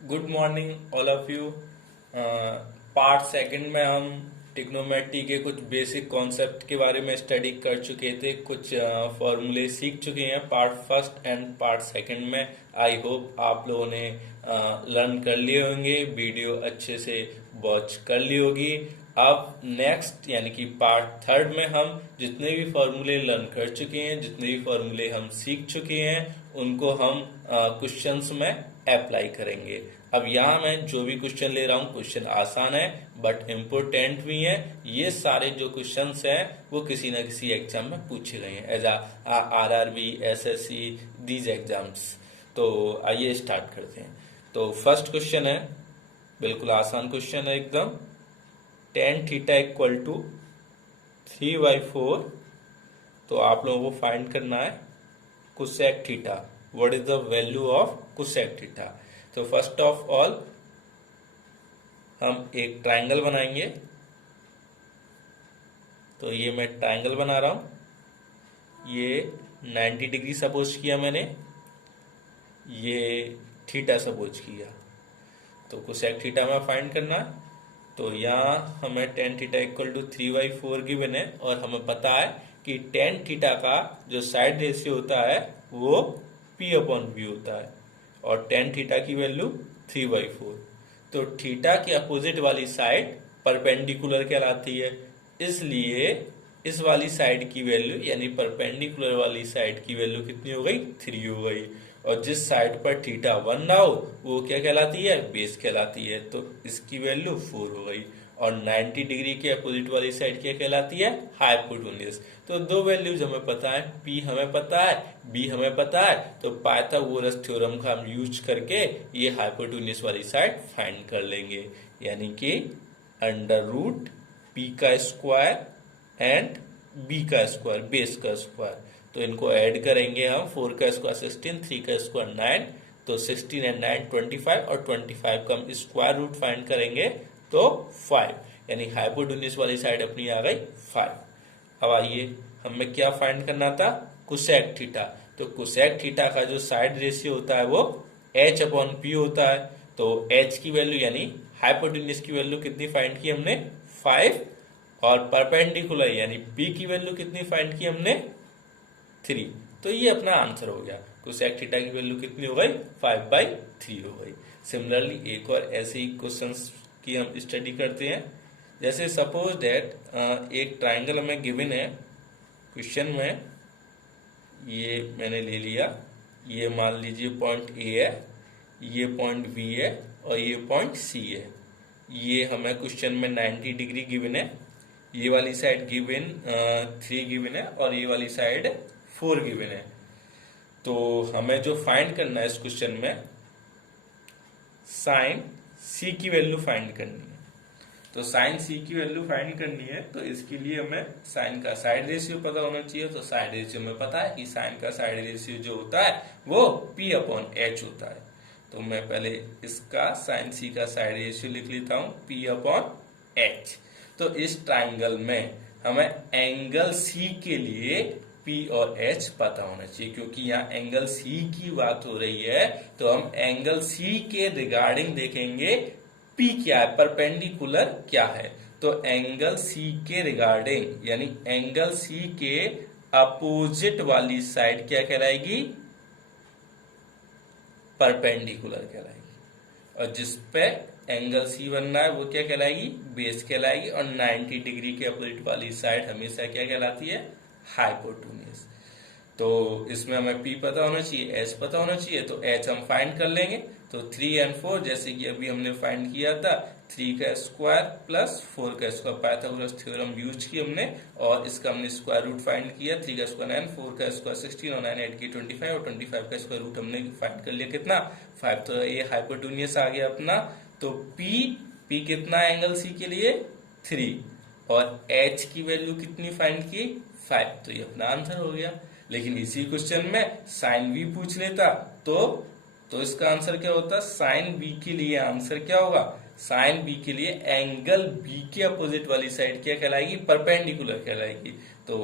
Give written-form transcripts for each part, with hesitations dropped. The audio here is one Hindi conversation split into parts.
Good morning all of you. Part second में हम ट्रिग्नोमेट्री के कुछ बेसिक कॉन्सेप्ट के बारे में स्टडी कर चुके थे, कुछ फॉर्मूले सीख चुके हैं part first and part second में। आई होप आप लोगों ने लर्न कर लिए होंगे, वीडियो अच्छे से वॉच कर ली होगी। अब नेक्स्ट यानी कि पार्ट थर्ड में हम जितने भी फॉर्मूले लर्न कर चुके हैं, जितने भी फॉर्मूले हम सीख चुके हैं, उनको हम क्वेश्चंस में अप्लाई करेंगे। अब यहाँ मैं जो भी क्वेश्चन ले रहा हूँ, क्वेश्चन आसान है बट इम्पोर्टेंट भी है। ये सारे जो क्वेश्चंस हैं वो किसी ना किसी एग्जाम में पूछे गए हैं, as RRB, SSC, these exams. तो आइए स्टार्ट करते हैं। तो फर्स्ट क्वेश्चन है, बिल्कुल आसान क्वेश्चन है एकदम। tan theta equal to 3/4। तो आप लोगों को फाइंड करना है cosec theta. What is the value of cosec theta? तो फर्स्ट ऑफ ऑल हम एक ट्राइंगल बनाएंगे। तो ये मैं ट्राइंगल बना रहा हूं। ये 90 डिग्री सपोज किया मैंने, ये थीटा सपोज किया। तो कोसेक थीटा में फाइंड करना है। तो यहाँ हमें tan theta equal to 3/4 given है और हमें पता है कि tan थीटा का जो साइड रेशियो होता है वो P/V होता है और tan थीटा की वैल्यू 3/4। तो थीटा की अपोजिट वाली साइड परपेंडिकुलर कहलाती है, इसलिए इस वाली साइड की वैल्यू यानी परपेंडिकुलर वाली साइड की वैल्यू कितनी हो गई? 3 हो गई। और जिस साइड पर थीटा 1 ना हो वो क्या कहलाती है? बेस कहलाती है। तो इसकी वैल्यू 4 हो गई। और 90 डिग्री के अपोजिट वाली साइड क्या कहलाती है? हाइपोटेन्यूज। तो दो वैल्यूज हमें पता है, P हमें पता है, B हमें पता है। तो पाइथागोरस थ्योरम का हम यूज करके ये हाइपोटेन्यूज वाली साइड फाइंड कर लेंगे, यानी कि √P का स्क्वायर एंड B का स्क्वायर, बेस का स्क्वायर। तो इनको ऐड करेंगे हम। 4 का स्क्वायर 16, 3 का स्क्वायर 9। तो 16 एंड 9 25 और 25 का हम स्क्वायर रूट फाइंड करेंगे तो 5, यानी हाइपोटेन्यूज वाली साइड अपनी आ गई 5। अब आइए हमें क्या फाइंड करना था? Cosec theta. तो कोसेक थीटा का जो साइड रेशियो होता है वो H/P होता है। तो H की वैल्यू यानी हाइपोटेन्यूज की वैल्यू कितनी फाइंड की हमने? 5। और परपेंडिकुलर यानी P की वैल्यू कितनी फाइंड की हमने? 3। तो ये अपना आंसर हो गया। कोसेक थीटा की वैल्यू कितनी हो गई? 5/3 हो गई। सिमिलरली एक और ऐसे ही क्वेश्चंस की हम स्टडी करते हैं। जैसे सपोज दैट एक ट्राइंगल हमें गिवन है क्वेश्चन में, ये मैंने ले लिया। ये मान लीजिए पॉइंट A है, ये पॉइंट B है और ये पॉइंट C है। ये हमें क्वेश्चन में 90 डिग्री गिवन है। ये वाली साइड गिवन 3 गिवन है और ये वाली साइड 4 गिवन है। तो हमें जो फाइंड करना है इस क्वेश्चन में, साइन C की वैल्यू फाइंड करनी है। तो साइन C की वैल्यू फाइंड करनी है तो इसके लिए हमें साइन का साइड रेशियो पता होना चाहिए। तो साइड रेशियो में पता है कि साइन का साइड रेशियो जो होता है वो P/H होता है। तो मैं पहले इसका साइन C का साइड रेशियो लिख लेता हूं, P/H। तो इस ट्राइंगल में हमें एंगल C के लिए P और H पता होना चाहिए, क्योंकि यहाँ एंगल C की बात हो रही है। तो हम एंगल C के रिगार्डिंग देखेंगे P क्या है, परपेंडिकुलर क्या है। तो एंगल C के रिगार्डिंग यानी एंगल C के अपोजिट वाली साइड क्या कहलाएगी? परपेंडिकुलर कहलाएगी। और जिस पे एंगल C बनना है वो क्या कहलाएगी? बेस कहलाएगी। और 90 डिग्री के अपोजिट वाली साइड हमेशा क्या कहलाती है? हाइपोटेन्यूज। तो इसमें हमें P पता होना चाहिए, H पता होना चाहिए। तो H हम फाइंड कर लेंगे। तो 3 और 4 जैसे कि अभी हमने फाइंड किया था, 3 का स्क्वायर प्लस 4 का स्क्वायर, पाइथागोरस थ्योरम यूज की हमने और इसका हमने स्क्वायर रूट फाइंड किया। 3 का स्क्वायर 9, 4 का स्क्वायर 16 और 9 8 की 25 और 25 का स्क्वायर रूट हमने फाइंड कर लिया कितना? 5। तो ये हाइपोटेन्यूज आ गया अपना। तो P कितना है एंगल C के लिए? 3। और H की वैल्यू कितनी फाइंड की? 5। तो ये अपना आंसर हो गया। लेकिन इसी क्वेश्चन में साइन V पूछ लेता तो इसका आंसर क्या होता? साइन B के लिए आंसर क्या होगा? साइन B के लिए एंगल B के अपोजिट वाली साइड क्या कहलाएगी? परपेंडिकुलर कहलाएगी। तो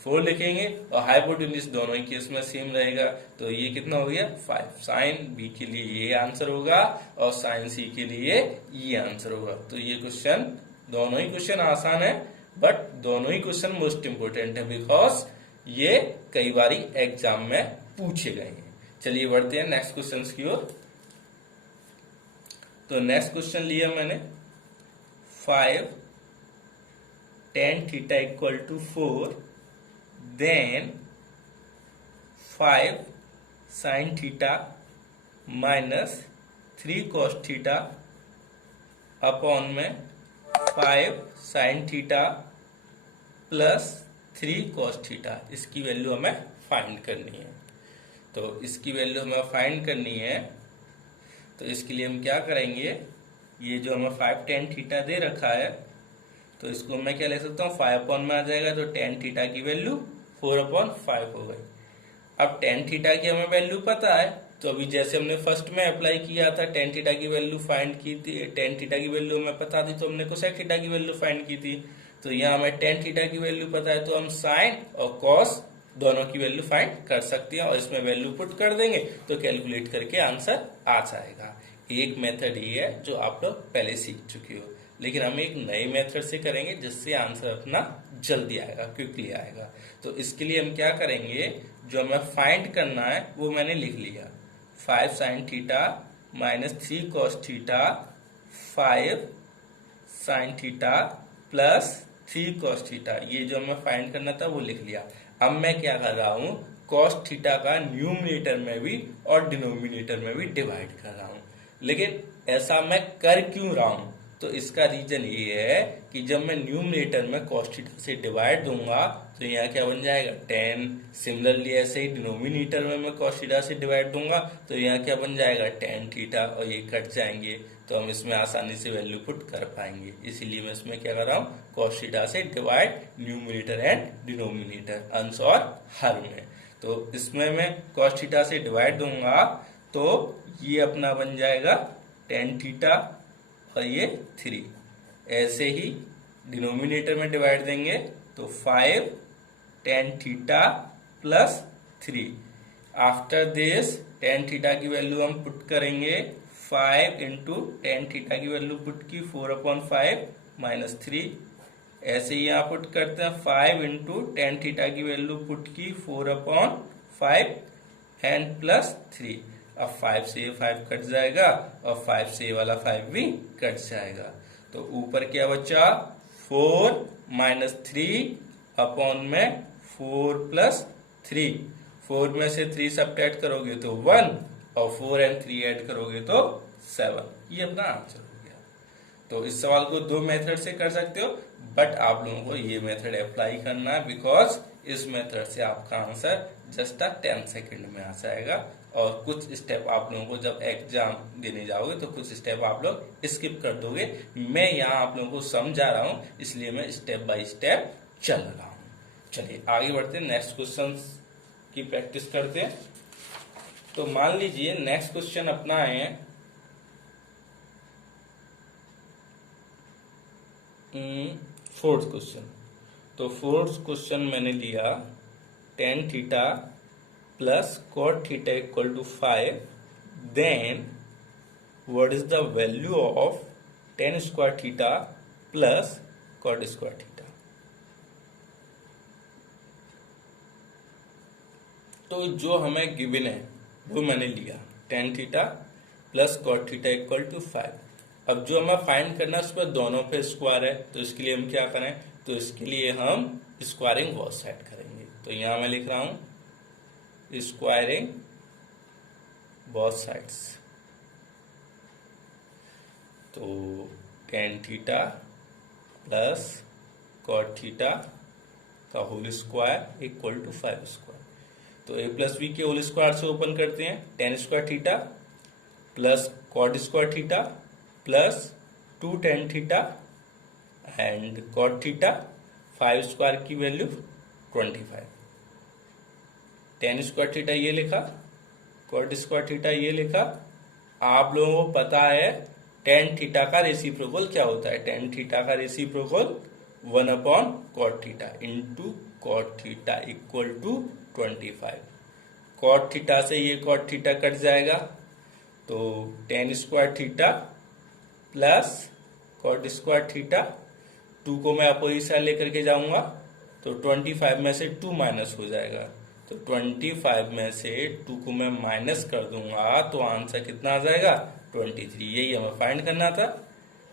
4 लिखेंगे और हाइपोटेन्यूज दोनों ही केस में सेम रहेगा, तो ये कितना हो गया 5। साइन बी के लिए ये आंसर होगा और साइन सी के लिए ये आंसर होगा। तो ये क्वेश्चन, दोनों ही क्वेश्चन आसान है बट दोनों ही क्वेश्चन मोस्ट इंपोर्टेंट है बिकॉज ये कई बारी एग्जाम में पूछे गए हैं। चलिए बढ़ते हैं नेक्स्ट क्वेश्चन की ओर। तो नेक्स्ट क्वेश्चन लिया मैंने 5 tan theta equal to 4 then 5 sin theta minus 3 cos theta upon में 5 sin theta plus 3 cos theta. इसकी वैल्यू हमें फाइंड करनी है। तो इसकी वैल्यू हमें फाइंड करनी है, तो इसके लिए हम क्या करेंगे, ये जो हमें 5 tan थीटा दे रखा है तो इसको मैं क्या ले सकता हूँ 5 अपॉन में आ जाएगा, तो tan थीटा की वैल्यू 4/5 हो गई। अब tan थीटा की हमें वैल्यू पता है, तो अभी जैसे हमने फर्स्ट में अप्लाई किया था tan थीटा की वैल्यू फाइंड की थी, tan थीटा की वैल्यू हमें पता थी तो हमने cosec थीटा की वैल्यू फाइंड की थी। तो यहाँ हमें tan थीटा की वैल्यू पता है तो हम साइन और कॉस दोनों की वैल्यू फाइंड कर सकते हैं और इसमें वैल्यू पुट कर देंगे तो कैलकुलेट करके आंसर आ जाएगा। एक मेथड ये है जो आप लोग पहले सीख चुके हो, लेकिन हम एक नए मेथड से करेंगे जिससे आंसर अपना जल्दी आएगा, क्विकली आएगा। तो इसके लिए हम क्या करेंगे, जो हमें फाइंड करना है वो मैंने लिख लिया, 5 sin theta minus 3 cos theta 5 sin theta plus 3 cos theta, ये जो हमें फाइंड करना था वो लिख लिया। अब मैं क्या कर रहा हूँ, cos थीटा का न्यूमरेटर में भी और डिनोमिनेटर में भी डिवाइड कर रहा हूँ। लेकिन ऐसा मैं कर क्यों रहा हूँ, तो इसका रीजन ये है कि जब मैं न्यूमरेटर में cos थीटा से डिवाइड दूंगा तो यहाँ क्या बन जाएगा 10। सिमिलरली ऐसे ही डिनोमिनेटर में मैं cos थीटा से डिवाइड दूंगा तो यहाँ क्या बन जाएगा tan थीटा, और ये कट जाएंगे तो हम इसमें आसानी से वैल्यू पुट कर पाएंगे। इसीलिए मैं इसमें क्या कर रहा हूँ, cos थीटा से डिवाइड न्यूमरेटर एंड डिनोमिनेटर, अंश और हर में। तो इसमें मैं cos थीटा से डिवाइड दूंगा तो ये अपना बन जाएगा tan थीटा और ये 3। ऐसे ही डिनोमिनेटर में डिवाइड देंगे तो 5 tan theta plus 3। After this tan theta की वैल्यू हम पुट करेंगे 5 इंटू tan थीटा की वैल्यू पुट की 4/5 माइनस 3। ऐसे ही यहाँ पुट करते हैं 5 इंटू tan थीटा की वैल्यू पुट की 4/5 एंड प्लस 3। अब 5 से ये 5 कट जाएगा और 5 से ये वाला 5 भी कट जाएगा, तो ऊपर क्या बचा 4 माइनस 3 अपॉन में 4 प्लस 3। 4 में से 3 सब्ट्रैक्ट करोगे तो 1 और 4 एंड 3 ऐड करोगे तो 7। ये अपना आंसर हो गया। तो इस सवाल को दो मेथड से कर सकते हो, बट आप लोगों को ये मेथड अप्लाई करना है बिकॉज इस मेथड से आपका आंसर जस्ट 10 सेकंड में आ जाएगा। और कुछ स्टेप आप लोगों को जब एग्जाम देने जाओगे तो कुछ स्टेप आप लोग स्किप कर दोगे। मैं यहाँ आप लोगों को समझा रहा हूँ इसलिए मैं स्टेप बाय स्टेप चल रहा हूँ। चलिए आगे बढ़ते हैं, नेक्स्ट क्वेश्चन की प्रैक्टिस करते हैं। तो मान लीजिए नेक्स्ट क्वेश्चन अपना है 4th क्वेश्चन। तो 4th क्वेश्चन मैंने लिया tan theta plus cot theta equal to 5, then what is the value of tan square theta plus cot square theta. तो जो हमें गिवन है वो मैंने लिया tan theta plus cot theta equal to 5। अब जो हमें फाइंड करना है उस पर दोनों पे स्क्वायर है, तो इसके लिए हम क्या करें, तो इसके लिए हम स्क्वायरिंग बोथ साइड करेंगे। तो यहाँ मैं लिख रहा हूं स्क्वायरिंग बोथ साइड्स। तो tan theta plus cot theta का whole square equal to 5 square. तो a प्लस बी के होल स्क्वायर से ओपन करते हैं, tan square theta plus cot square theta plus 2 tan theta and cot theta 5 square की वैल्यू 25। tan स्क्वायर थीटा ये लिखा, cot स्क्वायर थीटा ये लिखा। आप लोगों को पता है tan थीटा का रेसिप्रोकल क्या होता है, tan थीटा का reciprocal 1/cot theta into cot theta equal to 25। Cot theta से ये कॉट थीटा कट जाएगा, तो tan square theta plus cot square theta, 2 को मैं अपोजिशन लेकर के जाऊंगा तो 25 में से 2 माइनस हो जाएगा, तो 25 में से 2 को मैं माइनस कर दूंगा तो आंसर कितना आ जाएगा 23। यही हमें फाइंड करना था।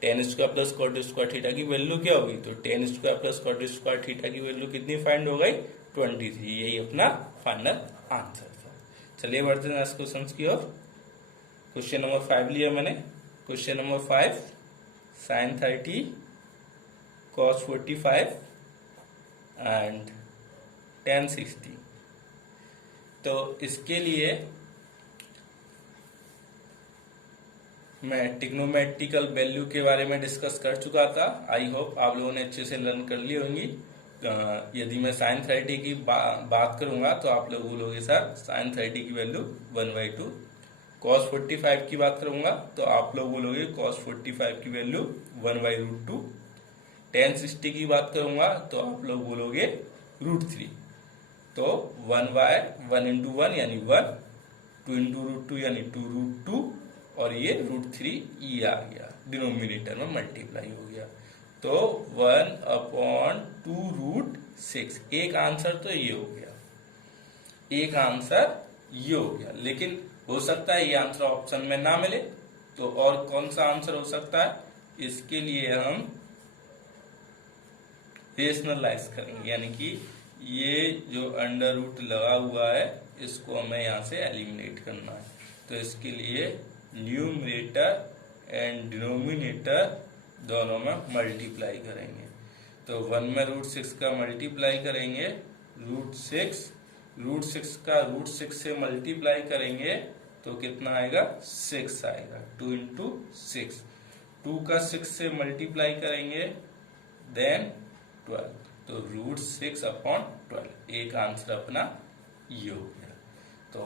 Tan square plus cot square theta की वैल्यू क्या होगी, तो tan square plus cot square theta की वैल्यू कितनी फाइंड हो गई 23। यही अपना फाइनल आंसर था। चलिए बढ़ते हैं नेक्स्ट क्वेश्चन की ओर। क्वेश्चन नंबर 5 लिया मैंने। Question number 5, sine 30 cos 45 and tan 60। तो इसके लिए मैं ट्रिग्नोमेट्रिकल वैल्यू के बारे में डिस्कस कर चुका था। आई होप आप लोगों ने अच्छे से लर्न कर ली होंगी। यदि मैं साइन 30 की बात करूंगा तो आप लोग बोलोगे सर साइन 30 की वैल्यू 1/2। cos 45 की बात करूंगा तो आप लोग बोलोगे cos 45 की वैल्यू 1/√2। tan 60 की बात करूंगा तो आप लोग बोलोगे √3। तो 1/1 × 1 यानी 1, 2 × √2 यानी 2√2 और ये √3 ये आ गया, डिनोमिनेटर में मल्टीप्लाई हो गया। तो 1/2√6। एक आंसर तो ये हो गया, एक आंसर ये हो गया। लेकिन हो सकता है ये आंसर ऑप्शन में ना मिले, तो और कौन सा आंसर हो सकता है, इसके लिए हम रेशनलाइज करेंगे, यानी कि ये जो अंडर रूट लगा हुआ है इसको हमें यहाँ से एलिमिनेट करना है। तो इसके लिए न्यूमरेटर एंड डिनोमिनेटर दोनों में मल्टीप्लाई करेंगे। तो 1 में √6 का मल्टीप्लाई करेंगे, √6 का √6 से मल्टीप्लाई करेंगे तो कितना आएगा 6 आएगा, 2 × 6। 2 का 6 से मल्टीप्लाई करेंगे देन 12, तो √6/12। एक आंसर अपना ये हो गया। तो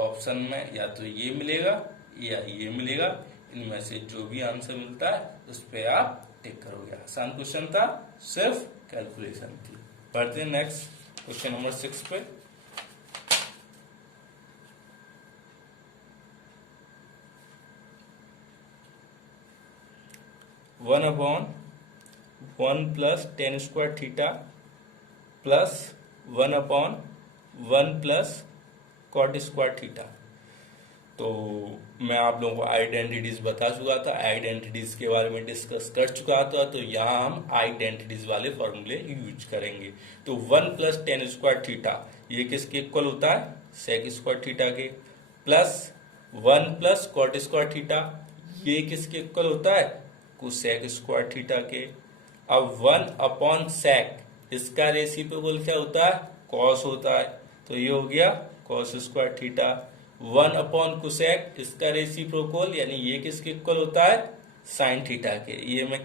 ऑप्शन में या तो ये मिलेगा या ये मिलेगा, इनमें से जो भी आंसर मिलता है उस पे आप टिक करोगे। आसान क्वेश्चन था, सिर्फ कैलकुलेशन थी। बढ़ते हैं नेक्स्ट क्वेश्चन नंबर 6 पे। One upon 1 + tan square theta plus 1/1 + cot square theta. तो मैं आप लोगों को आइडेंटिटीज बता चुका था, आइडेंटिटीज के बारे में डिस्कस कर चुका था। तो यहाँ हम आइडेंटिटीज वाले फॉर्मूले यूज करेंगे। तो 1 + tan स्क्वायर थीटा ये किसके इक्वल होता है, sec स्क्वायर थीटा के, प्लस 1 + cot स्क्वायर थीटा ये किसके इक्वल होता है, cosec स्क्वायर थीटा के। अब 1/sec इसका रेसिप्रोकल क्या होता है, cos होता है, तो ये हो गया cos स्क्वायर थीटा। 1/cosec इसका रेसिप्रोकल यानी ये किसके इक्वल होता है, साइन थीटा के। ये मैं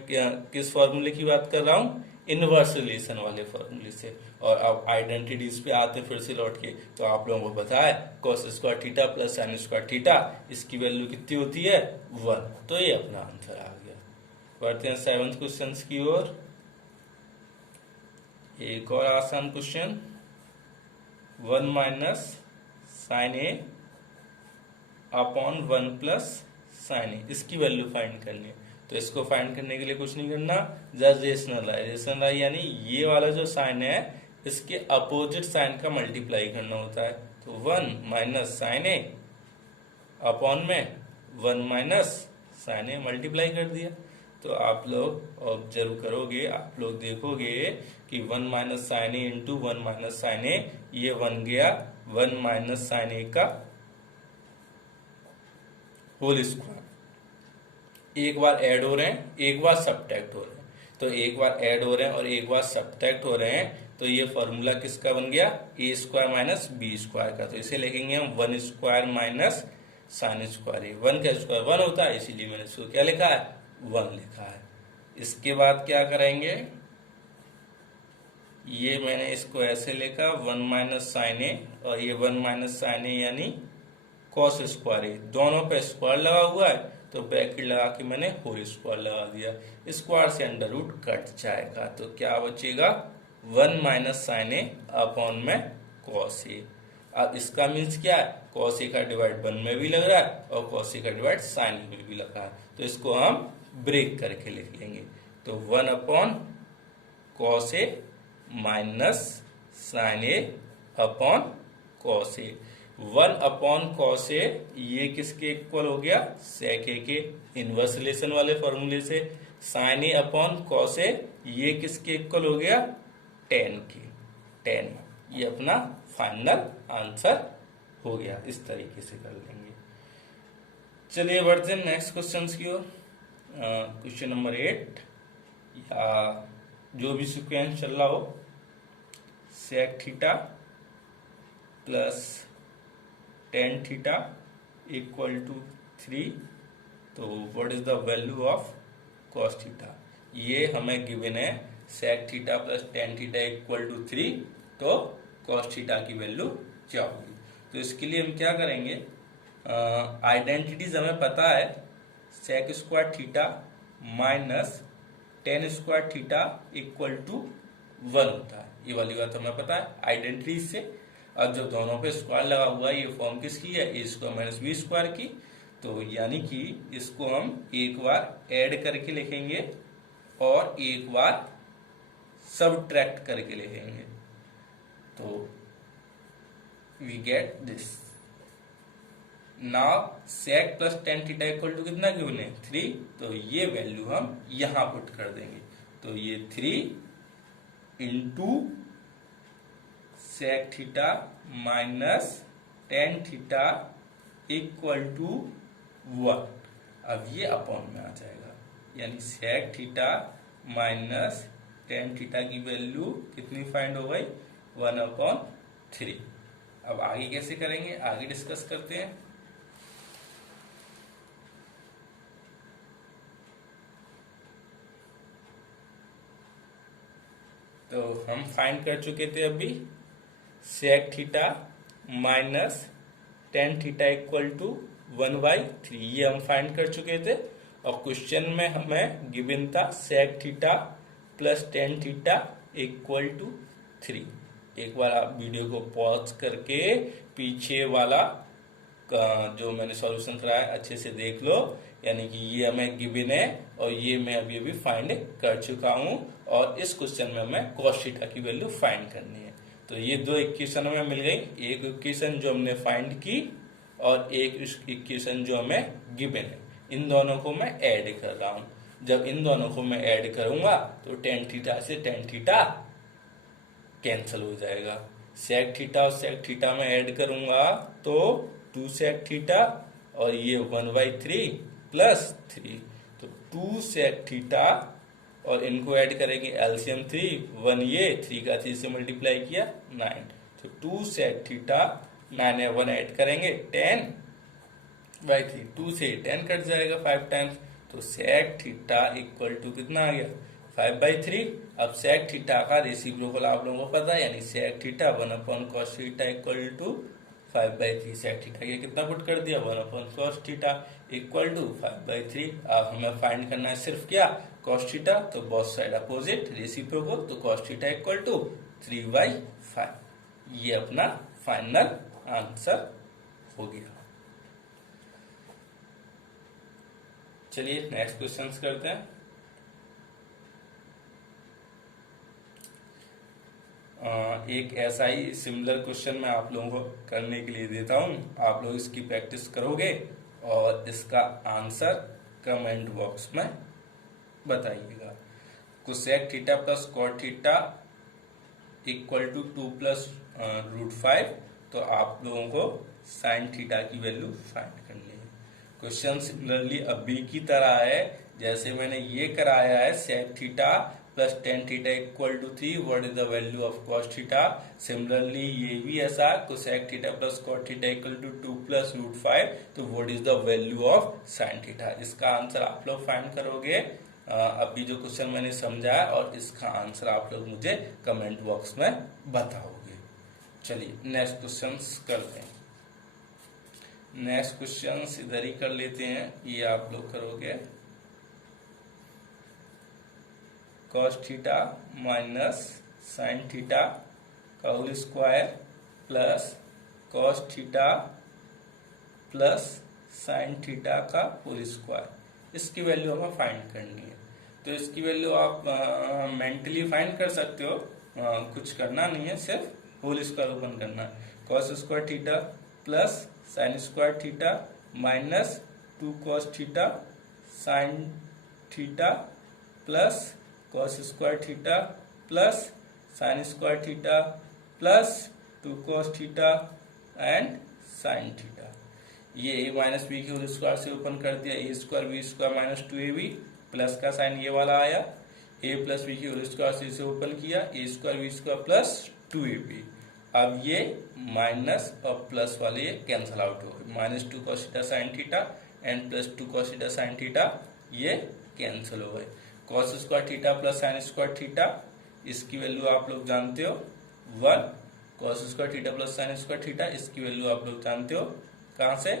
किस फॉर्मूले की बात कर रहा हूँ, इनवर्स रिलेशन वाले फॉर्मूले से। और अब आइडेंटिटीज पे आते फिर से लौट के, तो आप लोगों को पता है cos square theta plus sine square theta इसकी वैल्यू कितनी होती है 1। तो ये अपना आंसर आ गया। बढ़ते हैं 7th क्वेश्चन की ओर। एक और आसान question, 1 - sin A upon 1 + sin A, इसकी वैल्यू फाइंड करनी है। तो इसको फाइंड करने के लिए कुछ नहीं करना, जस्ट रेशनलाइज यानी ये वाला जो साइन है इसके अपोजिट साइन का मल्टीप्लाई करना होता है। तो 1 - sin A अपॉन में 1 - sin A मल्टीप्लाई कर दिया। तो आप लोग ऑब्जर्व करोगे, आप लोग देखोगे कि 1 - sin A × 1 - sin A ये बन गया 1 - sin A का होल स्क्वायर। एक बार ऐड हो रहे हैं, एक बार सब्ट्रैक्ट हो रहे हैं। तो एक बार ऐड हो रहे हैं और एक बार सब्ट्रैक्ट हो रहे हैं, तो ये फॉर्मूला किसका बन गया, A² - B² का। तो इसे लिखेंगे हम 1² - sin स्क्वायर। 1 का स्क्वायर 1 होता है, इसीलिए मैंने इसको क्या लिखा है 1 लिखा है। इसके बाद क्या करेंगे, ये मैंने इसको ऐसे लिखा 1 - sin A और ये 1 - sin A यानी cos स्क्वायर A, दोनों पे स्क्वायर लगा हुआ है तो ब्रैकेट लगा के मैंने होल स्क्वायर लगा दिया। स्क्वायर से अंडर रूट कट जाएगा, तो क्या बचेगा 1 माइनस साइन ए अपॉन में कॉस ए। अब इसका मीन्स क्या है, कॉस ए का डिवाइड 1 में भी लग रहा है और कॉस ए का डिवाइड साइन ए में भी लग रहा है, तो इसको हम ब्रेक करके लिख लेंगे। तो 1 upon cos A minus sign A upon cos A. 1 upon cos A ये किसके इक्वल हो गया, सेक ए के इनवर्स रिलेशन वाले फॉर्मूले से। Sign A upon cos A ये किसके इक्वल हो गया, टेन के, टेन। ये अपना फाइनल आंसर हो गया। इस तरीके से कर लेंगे। चलिए बढ़ते हैं नेक्स्ट क्वेश्चन की ओर। क्वेश्चन नंबर 8, या जो भी सिक्वेंस चल रहा हो, sec theta plus tan theta equal to 3, तो what is the value of cos theta. ये हमें गिवन है, sec theta plus tan theta equal to 3, तो कॉस थीटा की वैल्यू क्या होगी। तो इसके लिए हम क्या करेंगे, आइडेंटिटीज हमें पता है, sec square theta minus tan square theta equal to 1 होता है। ये वाली बात हमें पता है आइडेंटिटीज से। अब जब दोनों पे स्क्वायर लगा हुआ है, ये फॉर्म किसकी है, ए स्क्वायर माइनस बी स्क्वायर की, तो यानी कि इसको हम एक बार ऐड करके लिखेंगे और एक बार सबट्रैक्ट करके लिखेंगे, तो we get this. Now sec plus tan theta equal to कितना गिवन है, 3, तो ये वैल्यू हम यहां पुट कर देंगे। तो ये 3 into sec theta minus tan theta equal to 1। अब ये अपॉन में आ जाएगा, यानी sec theta minus tan theta की वैल्यू कितनी फाइंड हो गई, 1/3। अब आगे कैसे करेंगे, आगे डिस्कस करते हैं। तो हम फाइंड कर चुके थे अभी, sec theta minus tan theta equal to 1/3, ये हम फाइंड कर चुके थे। और क्वेश्चन में हमें गिवन था sec theta plus tan theta equal to 3। एक बार आप वीडियो को पॉज करके पीछे वाला जो मैंने सॉल्यूशन कराया अच्छे से देख लो, यानी कि ये हमें गिवन है और ये मैं अभी अभी फाइंड कर चुका हूं, और इस क्वेश्चन में हमें कॉस थीटा की वैल्यू फाइंड करनी है। तो ये दो इक्वेशन हमें मिल गई, एक इक्वेशन जो हमने फाइंड की और एक इक्वेशन जो हमें गिवन है। इन दोनों को मैं ऐड कर रहा हूं। जब इन दोनों को मैं ऐड करूंगा तो टेन थीटा से टेन थीटा कैंसिल हो जाएगा। सेक थीटा और सेक थीटा में ऐड करूंगा तो 2 सेक थीटा और ये 1/3 प्लस 3, तो 2 सेक थीटा और इनको ऐड करेंगे एलसीएम 3, 1 ये 3 का 3 से मल्टीप्लाई किया 9, तो 2 सेक थीटा 9 है 1 ऐड करेंगे 10/3, 2 से 10 कट जाएगा 5 टाइम्स, तो सेक थीटा इक्वल टू कितना आ गया 5/3। अब सेक थीटा का रेसिप्रोकल आप लोगों को पता है, यानी sec theta 1/cos theta equal to 5/3। Sec theta ये कितना पुट कर दिया 1/cos थीटा इक्वल टू 5/3। अब हमें फाइंड करना है सिर्फ क्या, cos थीटा, तो बोथ साइड अपोजिट रेसिप्रोकल, तो cos थीटा इक्वल टू 3/5। ये अपना फाइनल आंसर हो गया। चलिए नेक्स्ट क्वेश्चन करते हैं। एक ऐसा ही सिमिलर क्वेश्चन मैं आप लोगों को करने के लिए देता हूं, आप लोग इसकी प्रैक्टिस करोगे और इसका आंसर कमेंट बॉक्स में बताइएगा। Cosec theta plus cot theta equal to 2 plus √5, तो आप लोगों को साइन थीटा की वैल्यू फाइंड करनी है। क्वेश्चन सिमिलरली अभी की तरह है जैसे मैंने ये कराया है, sec theta plus tan theta equal to 3, what is the value of cos theta. Similarly ये भी ऐसा, cosec theta plus cot theta equal to 2 plus √5, तो what is the value of sine theta. इसका आंसर आप लोग फाइंड करोगे अभी जो क्वेश्चन मैंने समझाया, और इसका आंसर आप लोग मुझे कमेंट बॉक्स में बताओगे। चलिए नेक्स्ट क्वेश्चन करते हैं। नेक्स्ट क्वेश्चन इधर ही कर लेते हैं, ये आप लोग करोगे cos theta minus sine theta का whole square plus cos theta plus sine theta का होल स्क्वायर। इसकी वैल्यू हमें फाइंड करनी है। तो इसकी वैल्यू आप मेंटली फाइंड कर सकते हो, कुछ करना नहीं है, सिर्फ होल स्क्वायर ओपन करना है। Cos square theta plus sine square theta minus 2 cos theta sine theta plus cos square theta plus sine square theta plus 2 cos theta and sine theta. ये a माइनस बी के होल स्क्वायर से ओपन कर दिया, A square B square minus 2ab plus का साइन ये वाला आया, a प्लस बी की होल स्क्वायर से इसे ओपन किया, A square B square plus 2ab। अब ये माइनस और प्लस वाले ये कैंसल आउट हो गए, minus 2 cos theta sine theta and plus 2 cos theta sine theta ये कैंसिल हो गए। cos square theta plus sine square theta, इसकी वैल्यू आप लोग जानते हो 1। cos square theta plus sine square theta, इसकी वैल्यू आप लोग जानते हो कहां से,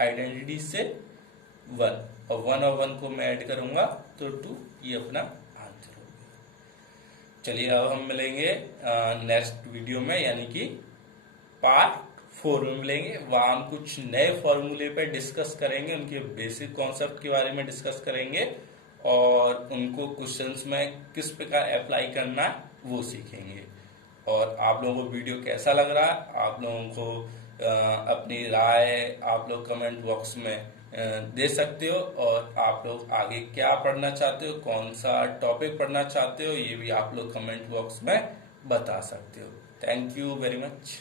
आइडेंटिटी से 1, और 1 और 1 को मैं ऐड करूंगा तो 2, ये अपना आंसर हो गया। चलिए अब हम मिलेंगे नेक्स्ट वीडियो में, यानी कि पार्ट 4 में मिलेंगे। वहां हम कुछ नए फॉर्मूले पे डिस्कस करेंगे, उनके बेसिक कॉन्सेप्ट के बारे में डिस्कस करेंगे और उनको क्वेश्चंस में किस प्रकार अप्लाई करना है वो सीखेंगे। और आप लोगों को वीडियो कैसा लग रहा है, आप लोगों को अपनी राय आप लोग कमेंट बॉक्स में दे सकते हो, और आप लोग आगे क्या पढ़ना चाहते हो, कौन सा टॉपिक पढ़ना चाहते हो, ये भी आप लोग कमेंट बॉक्स में बता सकते हो। Thank you very much.